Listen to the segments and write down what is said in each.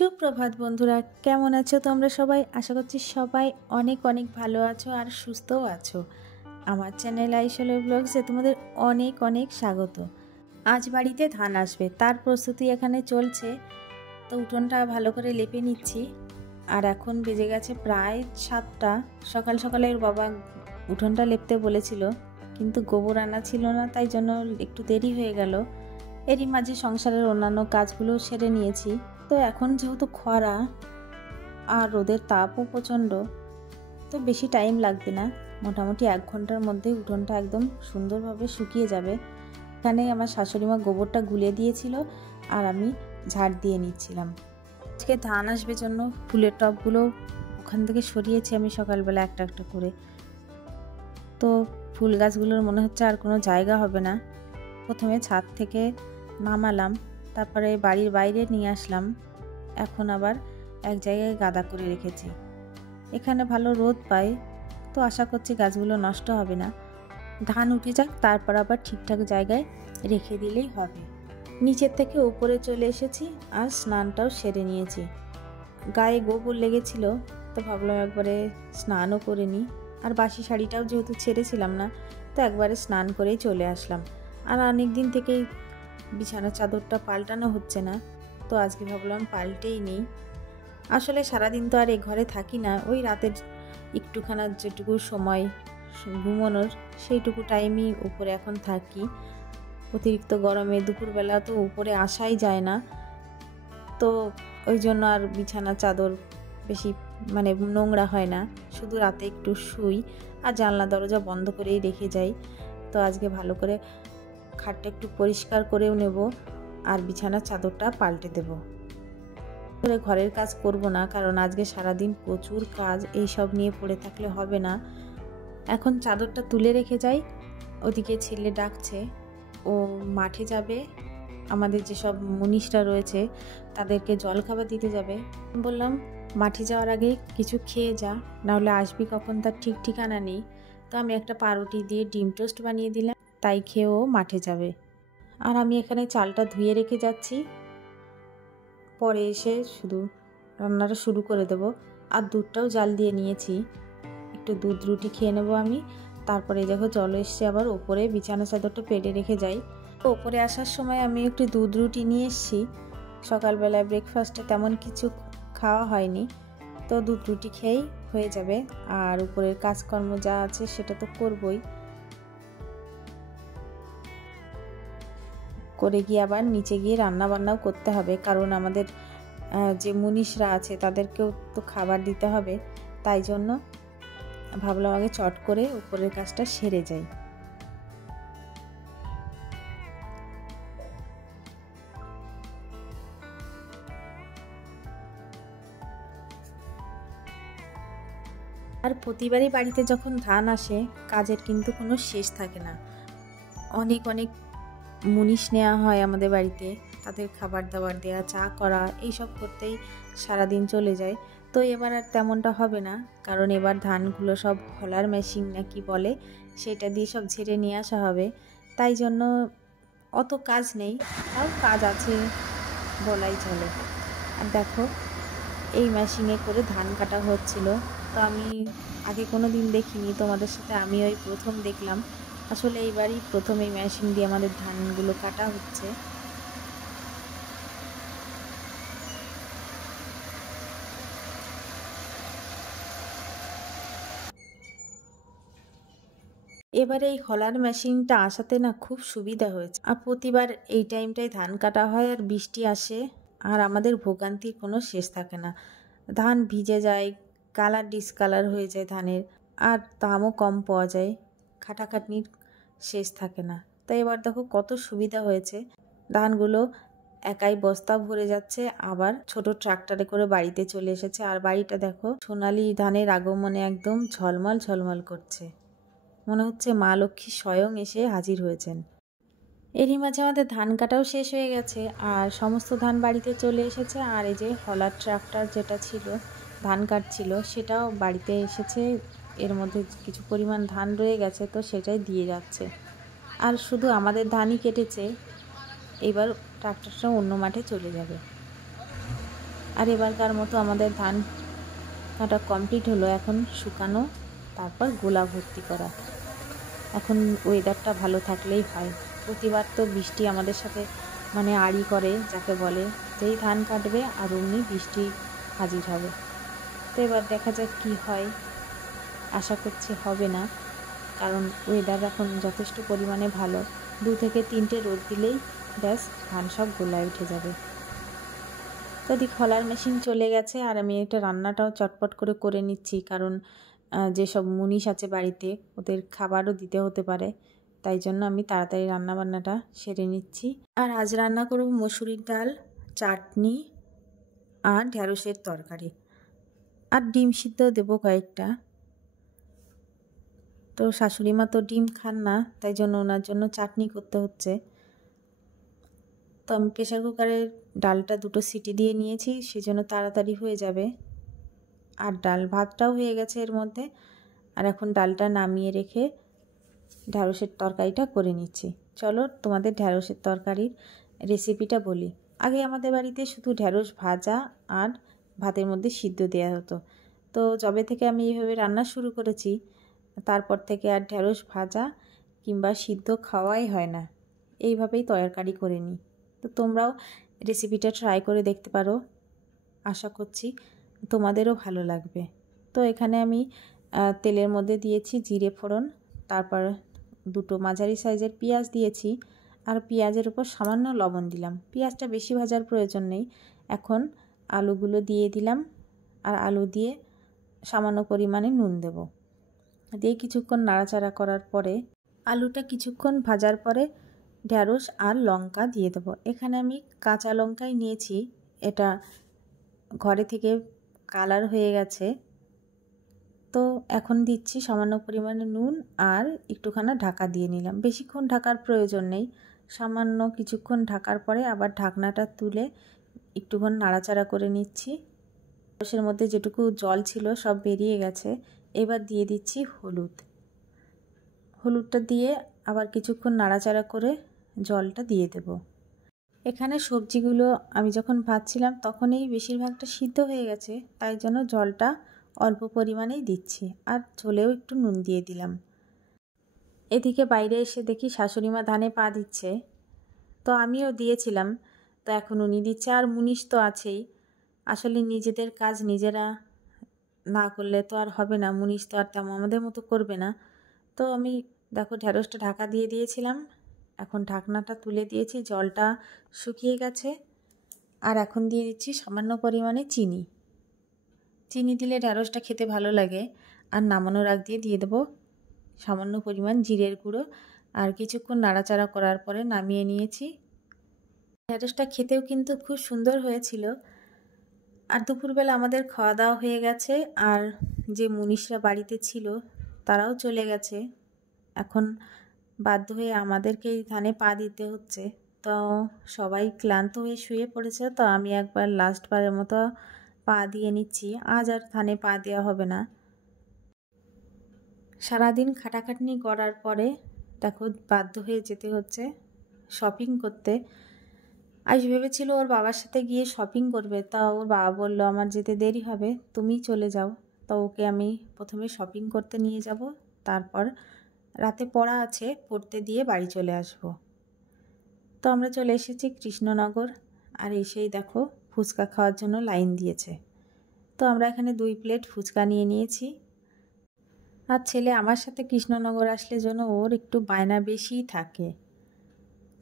সুপ্রভাত বন্ধুরা, কেমন আছো তোমরা সবাই? আশা করছি সবাই অনেক অনেক ভালো আছো আর সুস্থও আছো। আমার চ্যানেল আইসোলো ব্লগসে তোমাদের অনেক অনেক স্বাগত। আজ বাড়িতে ধান আসবে, তার প্রস্তুতি এখানে চলছে। তো উঠোনটা ভালো করে লেপে নিচ্ছি। আর এখন বেজে গেছে প্রায় 7টা। সকাল সকালে ওর বাবা উঠোনটা লেপতে বলেছিল, কিন্তু গোবর আনা ছিল না, তাই জন্য একটু দেরি হয়ে গেল। এরই মাঝে সংসারের অন্যান্য কাজগুলো সেরে নিয়েছি। তো এখন যেহেতু খরা আর রোদের তাপও প্রচণ্ড, তো বেশি টাইম লাগবে না। মোটামুটি 1 ঘন্টার মধ্যেই উঠোনটা একদম সুন্দরভাবে শুকিয়ে যাবে। এখানে আমার শাশুড়িমা গোবরটা গুলিয়ে দিয়েছিল আর আমি ঝাড় দিয়ে নিচ্ছিলাম। আজকে ধান আসবে জন্য ফুলের টবগুলো ওখান থেকে সরিয়েছি আমি সকালবেলা একটা একটা করে। তো ফুল গাছগুলোর মনে হচ্ছে আর কোনো জায়গা হবে না। প্রথমে ছাদ থেকে নামালাম, তারপরে বাড়ির বাইরে নিয়ে আসলাম। এখন আবার এক জায়গায় গাদা করে রেখেছি। এখানে ভালো রোদ পায়, তো আশা করছি গাছগুলো নষ্ট হবে না। ধান উঠে যাক, তারপর আবার ঠিকঠাক জায়গায় রেখে দিলেই হবে। নিচের থেকে উপরে চলে এসেছি আর স্নানটাও সেরে নিয়েছি। গায়ে গোবর লেগেছিল, তো ভাবলাম একবারে স্নানও করে নিই। আর বাসি শাড়িটাও যেহেতু ছেড়েছিলাম না, তো একবারে স্নান করেই চলে আসলাম। আর অনেক দিন থেকেই বিছানার চাদরটা পাল্টানো হচ্ছে না, তো আজকে ভাবলাম পাল্টেই নেই। আসলে সারাদিন তো আর এই ঘরে থাকি না, ওই রাতের একটুখানা যেটুকু সময় ঘুমানোর সেইটুকু টাইমই উপরে এখন থাকি। অতিরিক্ত গরমে দুপুরবেলা তো উপরে আসাই যায় না, তো ওই জন্য আর বিছানার চাদর বেশি নোংরা হয় না। শুধু রাতে একটু শুই আর জানলা দরজা বন্ধ করেই রেখে যাই। তো আজকে ভালো করে খাটটা একটু পরিষ্কার করেও নেব আর বিছানার চাদরটা পাল্টে দেব। ঘরের কাজ করব না, কারণ আজকে সারাদিন প্রচুর কাজ, এই সব নিয়ে পড়ে থাকলে হবে না। এখন চাদরটা তুলে রেখে যাই। ওদিকে ছেলে ডাকছে, ও মাঠে যাবে। আমাদের যেসব মুনিশরা রয়েছে তাদেরকে জলখাবার দিতে যাবে। বললাম মাঠে যাওয়ার আগে কিছু খেয়ে যা, নাহলে আসবি কখন তার ঠিক ঠিকানা নেই। তো আমি একটা পাউরুটি দিয়ে ডিম টোস্ট বানিয়ে দিলাম, তাই খেয়েও মাঠে যাবে। আর আমি এখানে চালটা ধুয়ে রেখে যাচ্ছি, পরে এসে শুধু রান্নাটা শুরু করে দেব। আর দুধটাও জাল দিয়ে নিয়েছি, একটু দুধ রুটি খেয়ে নেবো আমি। তারপরে দেখো জল এসছে, আবার ওপরে বিছানা চাদরটা পেড়ে রেখে যাই। ওপরে আসার সময় আমি একটু দুধ রুটি নিয়ে এসেছি। সকালবেলায় ব্রেকফাস্টে তেমন কিছু খাওয়া হয়নি, তো দুধ রুটি খেয়েই হয়ে যাবে। আর উপরের কাজকর্ম যা আছে সেটা তো করবই। করে গিয়ে আবার নিচে গিয়ে রান্না বান্নাও করতে হবে, কারণ আমাদের যে মুনিশরা আছে তাদেরকেও তো খাবার দিতে হবে। তাই জন্য ভাবলাম আগে চট করে উপরের কাজটা সেরে যাই। আর প্রতিবারই বাড়িতে যখন ধান আসে, কাজের কিন্তু কোনো শেষ থাকে না। অনেক অনেক মুনিশ নেওয়া হয় আমাদের বাড়িতে, তাদের খাবার দাবার দেওয়া, চা করা, এইসব করতেই সারাদিন চলে যায়। তো এবার আর তেমনটা হবে না, কারণ এবার ধানগুলো সব হলার মেশিন না কি বলে, সেটা দিয়ে সব ঝেড়ে নিয়ে আসা হবে। তাই জন্য অত কাজ নেই, তাও কাজ আছে বলাই চলে। আর দেখো এই মেশিনে করে ধান কাটা হচ্ছিল, তো আমি আগে কোনো দিন দেখিনি, তোমাদের সাথে আমি ওই প্রথম দেখলাম। আসলে এইবারই প্রথম এই মেশিন দিয়ে আমাদের ধানগুলো কাটা হচ্ছে। এবারে এই হলার মেশিনটা আসাতে না খুব সুবিধা হয়েছে। আর প্রতিবার এই টাইমটায় ধান কাটা হয় আর বৃষ্টি আসে, আর আমাদের ভোগান্তির কোনো শেষ থাকে না। ধান ভিজে যায়, কালার ডিসকালার হয়ে যায় ধানের, আর দামও কম পাওয়া যায়, খাটাখাটনির শেষ থাকে না। তাই এবার দেখো কত সুবিধা হয়েছে। ধানগুলো একাই বস্তা ভরে যাচ্ছে, আবার ছোট ট্রাক্টরে করে বাড়িতে চলে এসেছে। আর বাড়িটা দেখো সোনালি ধানের আগমনে একদম ঝলমল ঝলমল করছে, মনে হচ্ছে মা লক্ষ্মী স্বয়ং এসে হাজির হয়েছেন। এরই মাঝে আমাদের ধান কাটাও শেষ হয়ে গেছে আর সমস্ত ধান বাড়িতে চলে এসেছে। আর এই যে হলার ট্রাক্টর যেটা ছিল ধান কাটছিল, সেটাও বাড়িতে এসেছে। এর মধ্যে কিছু পরিমাণ ধান রয়ে গেছে, তো সেটাই দিয়ে যাচ্ছে। আর শুধু আমাদের ধানই কেটেছে, এবার ট্রাক্টরটা অন্য মাঠে চলে যাবে। আর এবারকার মতো আমাদের ধান কাটা কমপ্লিট হলো, এখন শুকানো, তারপর গোলা ভর্তি করা। এখন ওয়েদারটা ভালো থাকলেই হয়। প্রতিবার তো বৃষ্টি আমাদের সাথে মানে আড়ি করে, যাকে বলে, যেই ধান কাটবে আর অমনি বৃষ্টি হাজির হবে। তো এবার দেখা যাক কী হয়, আশা করছি হবে না, কারণ ওয়েদার এখন যথেষ্ট পরিমাণে ভালো। 2 থেকে 3টে রোদ দিলেই ব্যাস ধান সব গোলায় উঠে যাবে। তো দিক খলার মেশিন চলে গেছে, আর আমি এটা রান্নাটাও চটপট করে নিচ্ছি, কারণ যেসব মুনিশ আছে বাড়িতে ওদের খাবারও দিতে হতে পারে, তাই জন্য আমি তাড়াতাড়ি রান্নাবান্নাটা সেরে নিচ্ছি। আর আজ রান্না করব মসুরির ডাল, চাটনি আর ঢ্যাঁড়সের তরকারি, আর ডিম সিদ্ধ দেবো কয়েকটা। তো শাশুড়ি মা তো ডিম খান না, তাই জন্য ওনার জন্য চাটনি করতে হচ্ছে। তো আমি প্রেশার কুকারের ডালটা 2টো সিটি দিয়ে নিয়েছি, সেজন্য তাড়াতাড়ি হয়ে যাবে। আর ডাল ভাতটাও হয়ে গেছে এর মধ্যে। আর এখন ডালটা নামিয়ে রেখে ঢ্যাঁড়সের তরকারিটা করে নিচ্ছি। চলো তোমাদের ঢ্যাঁড়সের তরকারির রেসিপিটা বলি। আগে আমাদের বাড়িতে শুধু ঢ্যাঁড়স ভাজা আর ভাতের মধ্যে সিদ্ধ দেওয়া হতো। তো যবে থেকে আমি এইভাবে রান্না শুরু করেছি, তারপর থেকে আর ঢ্যাঁড়স ভাজা কিংবা সিদ্ধ খাওয়াই হয় না, এইভাবেই তরকারি করে নিই। তো তোমরাও রেসিপিটা ট্রাই করে দেখতে পারো, আশা করছি তোমাদেরও ভালো লাগবে। তো এখানে আমি তেলের মধ্যে দিয়েছি জিরে ফোড়ন, তারপর 2টো মাঝারি সাইজের পেঁয়াজ দিয়েছি, আর পেঁয়াজের উপর সামান্য লবণ দিলাম। পেঁয়াজটা বেশি ভাজার প্রয়োজন নেই। এখন আলুগুলো দিয়ে দিলাম, আর আলু দিয়ে সামান্য পরিমাণে নুন দেব, দিয়ে কিছুক্ষণ নাড়াচাড়া করার পরে আলুটা কিছুক্ষণ ভাজার পরে ঢ্যাঁড়স আর লঙ্কা দিয়ে দেবো। এখানে আমি কাঁচা লঙ্কাই নিয়েছি, এটা ঘরে থেকে কালার হয়ে গেছে। তো এখন দিচ্ছি সামান্য পরিমাণে নুন, আর একটুখানি ঢাকা দিয়ে নিলাম। বেশিক্ষণ ঢাকার প্রয়োজন নেই, সামান্য কিছুক্ষণ ঢাকার পরে আবার ঢাকনাটা তুলে একটুক্ষণ নাড়াচাড়া করে নিচ্ছি। ঢ্যাঁড়সের মধ্যে যেটুকু জল ছিল সব বেরিয়ে গেছে। এবার দিয়ে দিচ্ছি হলুদটা দিয়ে আবার কিছুক্ষণ নাড়াচাড়া করে জলটা দিয়ে দেব। এখানে সবজিগুলো আমি যখন ভাজছিলাম তখনই বেশিরভাগটা সিদ্ধ হয়ে গেছে, তাই জন্য জলটা অল্প পরিমাণেই দিচ্ছি, আর ঝোলেও একটু নুন দিয়ে দিলাম। এদিকে বাইরে এসে দেখি শাশুড়ি মা ধানে পা দিচ্ছে, তো আমিও দিয়েছিলাম। তো এখন উনি দিচ্ছে, আর মুনিশ তো আছেই। আসলে নিজেদের কাজ নিজেরা না করলে তো আর হবে না, মুনিশ তো আর তেমন আমাদের মতো করবে না। তো আমি দেখো ঢ্যাঁড়সটা ঢাকা দিয়ে দিয়েছিলাম, এখন ঢাকনাটা তুলে দিয়েছি, জলটা শুকিয়ে গেছে। আর এখন দিয়ে দিচ্ছি সামান্য পরিমাণে চিনি দিলে ঢ্যাঁড়সটা খেতে ভালো লাগে। আর নামানোর আগ দিয়ে দেবো সামান্য পরিমাণ জিরের গুঁড়ো, আর কিছুক্ষণ নাড়াচাড়া করার পরে নামিয়ে নিয়েছি। ঢ্যাঁড়সটা খেতেও কিন্তু খুব সুন্দর হয়েছিল। আর দুপুরবেলা আমাদের খাওয়া দাওয়া হয়ে গেছে, আর যে মুনিশরা বাড়িতে ছিল তারাও চলে গেছে। এখন বাধ্য হয়ে আমাদেরকেই ধানে পা দিতে হচ্ছে। তো সবাই ক্লান্ত হয়ে শুয়ে পড়েছে, তো আমি একবার লাস্টবারের মতো পা দিয়ে নিচ্ছি। আজ আর ধানে পা দেওয়া হবে না। সারাদিন খাটাখাটনি করার পরে দেখো বাধ্য হয়ে যেতে হচ্ছে শপিং করতে। আজ ভেবেছিল ওর বাবার সাথে গিয়ে শপিং করবে, তা ওর বাবা বলল আমার যেতে দেরি হবে, তুমিই চলে যাও। তো ওকে আমি প্রথমে শপিং করতে নিয়ে যাব, তারপর রাতে পড়া আছে, পড়তে দিয়ে বাড়ি চলে আসব। তো আমরা চলে এসেছি কৃষ্ণনগর, আর এসেই দেখো ফুচকা খাওয়ার জন্য লাইন দিয়েছে। তো আমরা এখানে 2 প্লেট ফুচকা নিয়ে নিয়েছি। আর ছেলে আমার সাথে কৃষ্ণনগর আসলে যেন ওর একটু বায়না বেশিই থাকে।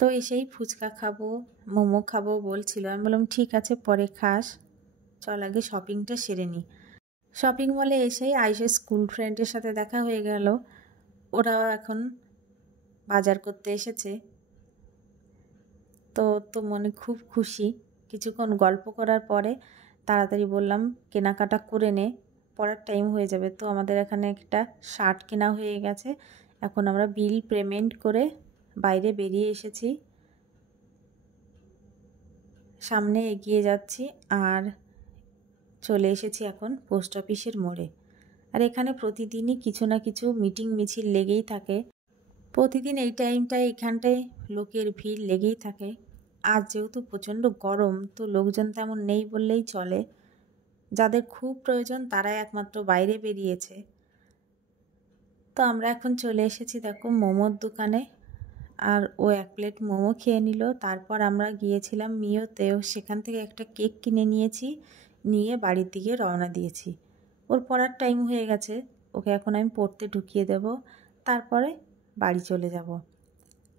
তো এসেই ফুচকা খাবো, মোমো খাবো বলছিল। আমি বললাম ঠিক আছে পরে খাস, চল আগে শপিংটা সেরে নিই। শপিং মলে এসেই আয়ুষের স্কুল ফ্রেন্ডের সাথে দেখা হয়ে গেল, ওরাও এখন বাজার করতে এসেছে। তো মনে খুব খুশি। কিছুক্ষণ গল্প করার পরে তাড়াতাড়ি বললাম কেনাকাটা করে নে, পড়ার টাইম হয়ে যাবে। তো আমাদের এখানে একটা শার্ট কেনা হয়ে গেছে। এখন আমরা বিল পেমেন্ট করে বাইরে বেরিয়ে এসেছি, সামনে এগিয়ে যাচ্ছি, আর চলে এসেছি এখন পোস্ট অফিসের মোড়ে। আর এখানে প্রতিদিনই কিছু না কিছু মিটিং মিছিল লেগেই থাকে। প্রতিদিন এই টাইমটায় এখানটায় লোকের ভিড় লেগেই থাকে। আজ যেহেতু প্রচণ্ড গরম, তো লোকজন তেমন নেই বললেই চলে। যাদের খুব প্রয়োজন তারাই একমাত্র বাইরে বেরিয়েছে। তো আমরা এখন চলে এসেছি দেখো মোমোর দোকানে, আর ও 1 প্লেট মোমো খেয়ে নিল। তারপর আমরা গিয়েছিলাম মিওতেও, সেখান থেকে একটা কেক কিনে নিয়েছি, নিয়ে বাড়ির দিকে রওনা দিয়েছি। ওর পড়ার টাইম হয়ে গেছে, ওকে এখন আমি পড়তে ঢুকিয়ে দেব, তারপরে বাড়ি চলে যাব।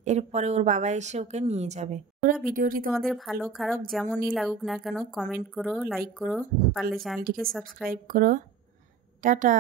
এরপরে ওর বাবা এসে ওকে নিয়ে যাবে। পুরো ভিডিওটি তোমাদের ভালো খারাপ যেমনই লাগুক না কেন কমেন্ট করো, লাইক করো, পারলে চ্যানেলটিকে সাবস্ক্রাইব করো। টাটা।